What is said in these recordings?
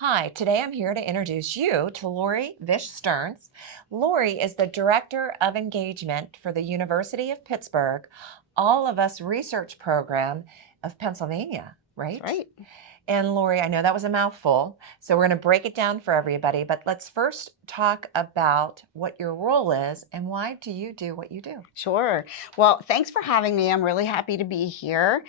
Hi, today I'm here to introduce you to Lori Vish Stearns. Lori is the Director of Engagement for the University of Pittsburgh All of Us Research Program of Pennsylvania, That's right? right. And Lori, I know that was a mouthful, so we're going to break it down for everybody, but let's first talk about what your role is and why do you do what you do? Sure. Well, thanks for having me. I'm really happy to be here.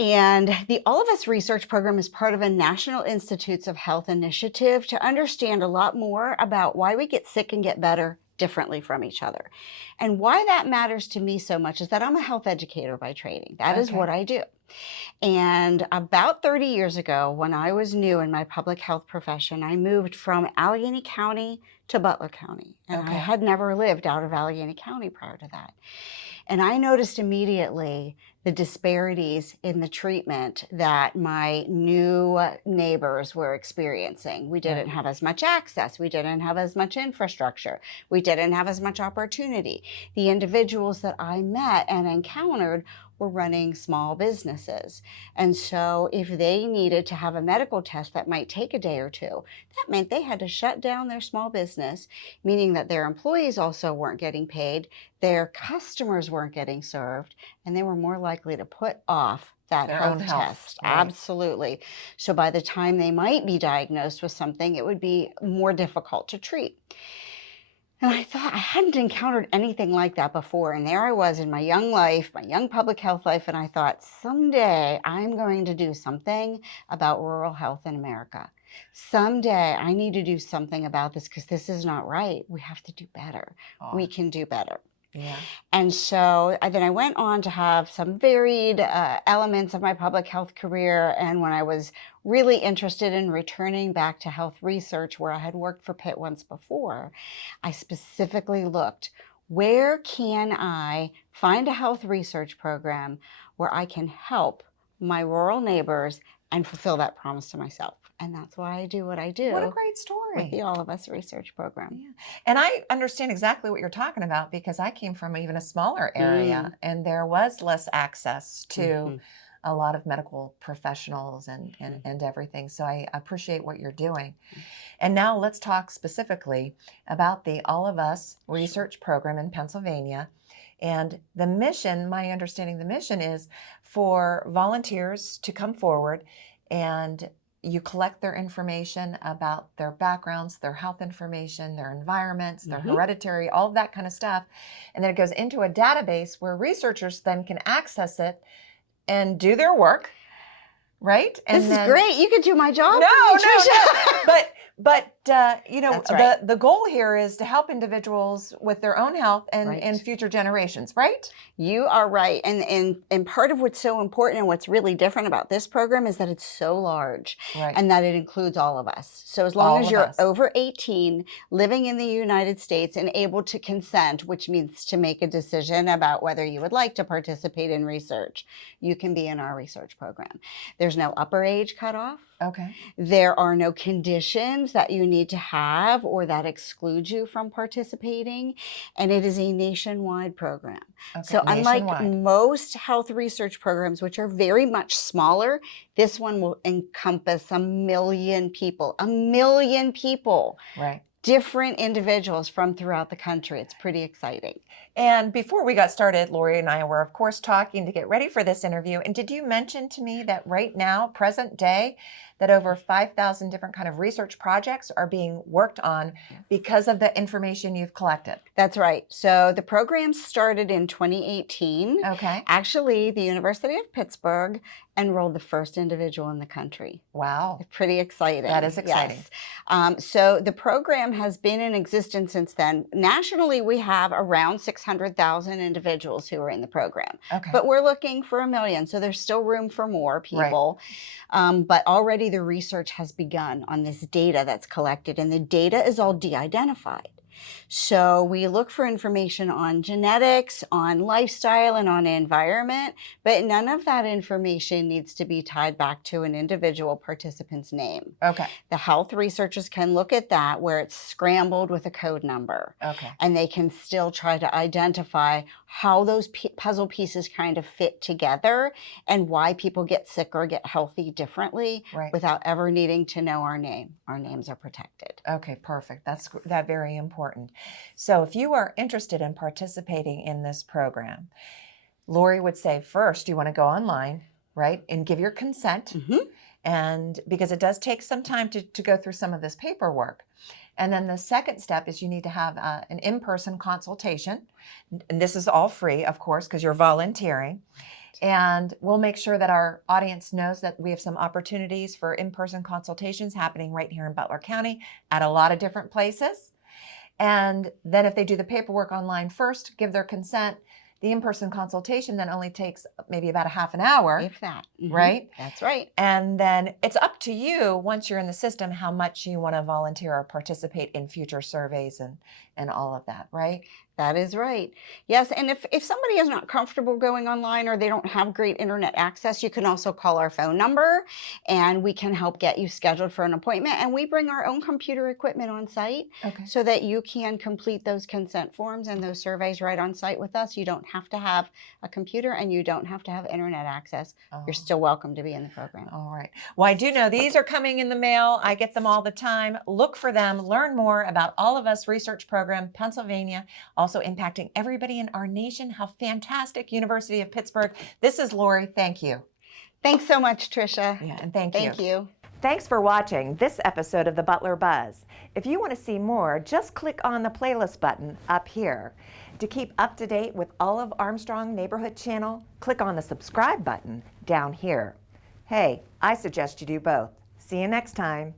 And the All of Us Research Program is part of a National Institutes of Health initiative to understand a lot more about why we get sick and get better differently from each other. And why that matters to me so much is that I'm a health educator by training. That is what I do. And about 30 years ago, when I was new in my public health profession, I moved from Allegheny County to Butler County. And I had never lived out of Allegheny County prior to that. And I noticed immediately the disparities in the treatment that my new neighbors were experiencing. We didn't have as much access. We didn't have as much infrastructure. We didn't have as much opportunity. The individuals that I met and encountered were running small businesses. And so if they needed to have a medical test that might take a day or two, that meant they had to shut down their small business, meaning that their employees also weren't getting paid, their customers weren't getting served, and they were more likely to put off that health test. Right. Absolutely. So by the time they might be diagnosed with something, it would be more difficult to treat. And I thought I hadn't encountered anything like that before. And there I was in my young life, my young public health life. And I thought, someday I'm going to do something about rural health in America. Someday I need to do something about this because this is not right. We have to do better. We can do better. Yeah. And so then I went on to have some varied elements of my public health career. And when I was really interested in returning back to health research, where I had worked for Pitt once before, I specifically looked, where can I find a health research program where I can help my rural neighbors and fulfill that promise to myself? And that's why I do what I do. What a great story. With the All of Us Research Program. Yeah. And I understand exactly what you're talking about because I came from even a smaller area and there was less access to a lot of medical professionals and everything. So I appreciate what you're doing. And now let's talk specifically about the All of Us Research Program in Pennsylvania. And the mission, my understanding, the mission is for volunteers to come forward and you collect their information about their backgrounds, their health information, their environments, their hereditary, all of that kind of stuff. And then it goes into a database where researchers then can access it and do their work, right? And this is great. You could do my job. No. But you know, right. the goal here is to help individuals with their own health and future generations, right? You are right. And part of what's so important and what's really different about this program is that it's so large and that it includes all of us. So as long as you're over 18, living in the United States and able to consent, which means to make a decision about whether you would like to participate in research, you can be in our research program. There's no upper age cutoff. There are no conditions that you need to have or that exclude you from participating. And it is a nationwide program. So unlike most health research programs, which are very much smaller, this one will encompass 1 million people. 1 million people. Right. Different individuals from throughout the country. It's pretty exciting. And before we got started, Lori and I were, of course, talking to get ready for this interview. And did you mention to me that right now, present day, that over 5,000 different kind of research projects are being worked on because of the information you've collected? That's right. So the program started in 2018. Actually, the University of Pittsburgh enrolled the first individual in the country. Wow. Pretty exciting. That is exciting. Yes. So the program has been in existence since then. Nationally, we have around 600,000 individuals who are in the program. But we're looking for 1 million, so there's still room for more people. But already the research has begun on this data that's collected, and the data is all de-identified. So we look for information on genetics, on lifestyle, and on environment, but none of that information needs to be tied back to an individual participant's name. Okay. The health researchers can look at that where it's scrambled with a code number. Okay. And they can still try to identify how those puzzle pieces kind of fit together and why people get sick or get healthy differently Right. without ever needing to know our name. Our names are protected. Okay, perfect. That's very important. So if you are interested in participating in this program, Lori would say first you want to go online, right, and give your consent. And because it does take some time to go through some of this paperwork. And then the second step is you need to have an in-person consultation. And this is all free, of course, because you're volunteering. And we'll make sure that our audience knows that we have some opportunities for in-person consultations happening right here in Butler County at a lot of different places. And then if they do the paperwork online first, give their consent, the in-person consultation then only takes maybe about a half an hour. If that. Right? That's right. And then it's up to you, once you're in the system, how much you want to volunteer or participate in future surveys and all of that, right? That is right. Yes, and if somebody is not comfortable going online or they don't have great internet access, you can also call our phone number and we can help get you scheduled for an appointment. And we bring our own computer equipment on site so that you can complete those consent forms and those surveys right on site with us. You don't have to have a computer and you don't have to have internet access. You're still welcome to be in the program. All right. Well, I do know these are coming in the mail. I get them all the time. Look for them. Learn more about All of Us Research Program, Pennsylvania, also impacting everybody in our nation. How fantastic, University of Pittsburgh. This is Lori. Thank you. Thanks so much, Trisha. Yeah, and thank you. Thank you. Thanks for watching this episode of the Butler Buzz. If you want to see more, just click on the playlist button up here. To keep up to date with all of Armstrong Neighborhood Channel, click on the subscribe button down here. Hey, I suggest you do both. See you next time.